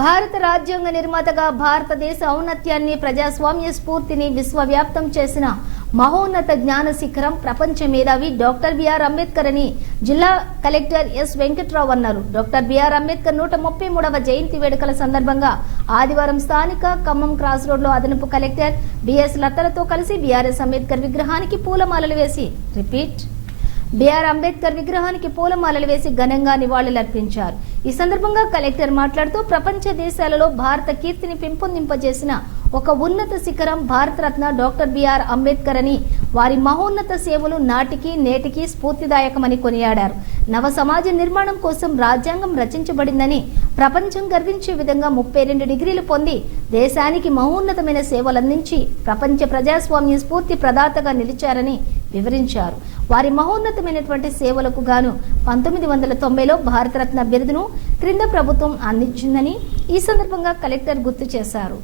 భారత రాజ్యాంగ నిర్మాతగా భారతదేశ ఔన్నత్యాన్ని ప్రజాస్వామ్య స్ఫూర్తిని విశ్వవ్యాప్తం చేసిన మహోన్నత జ్ఞాన శిఖరం ప్రపంచ మేధావి డాక్టర్ బిఆర్ అంబేద్కర్ అని జిల్లా కలెక్టర్ ఎస్ వెంకట్రావు అన్నారు. డాక్టర్ బిఆర్ అంబేద్కర్ నూట ముప్పై మూడవ జయంతి వేడుకల సందర్భంగా ఆదివారం స్థానిక ఖమ్మం క్రాస్ రోడ్లో అదనపు కలెక్టర్ బిఎస్ లతలతో కలిసి బీఆర్ఎస్ అంబేద్కర్ విగ్రహానికి పూలమాలలు వేసి రిపీట్! బిఆర్ అంబేద్కర్ విగ్రహానికి పూలమాలలు వేసి ఘనంగా నివాళులర్పించారు. ఈ సందర్భంగా కలెక్టర్ మాట్లాడుతూ ప్రపంచ దేశాలలో భారత కీర్తిని పెంపొందింపజేసిన ఒక ఉన్నత శిఖరం భారతరత్న డాక్టర్ బిఆర్ అంబేద్కర్ అని వారి మహోన్నత సేవలు నాటికి నేటికి స్ఫూర్తిదాయకమని కొనియాడారు. నవ సమాజ నిర్మాణం కోసం రాజ్యాంగం రచించబడిందని ప్రపంచం గర్వించే విధంగా ముప్పై రెండు డిగ్రీలు పొంది దేశానికి మహోన్నతమైన సేవలందించి ప్రపంచ ప్రజాస్వామ్య స్ఫూర్తి ప్రదాతగా నిలిచారని వివరించారు. వారి మహోన్నతమైనటువంటి సేవలకు గాను పంతొమ్మిది వందల తొంభైలో భారతరత్న బిరుదును క్రింద ప్రభుత్వం అందించిందని ఈ సందర్భంగా కలెక్టర్ గుర్తు చేశారు.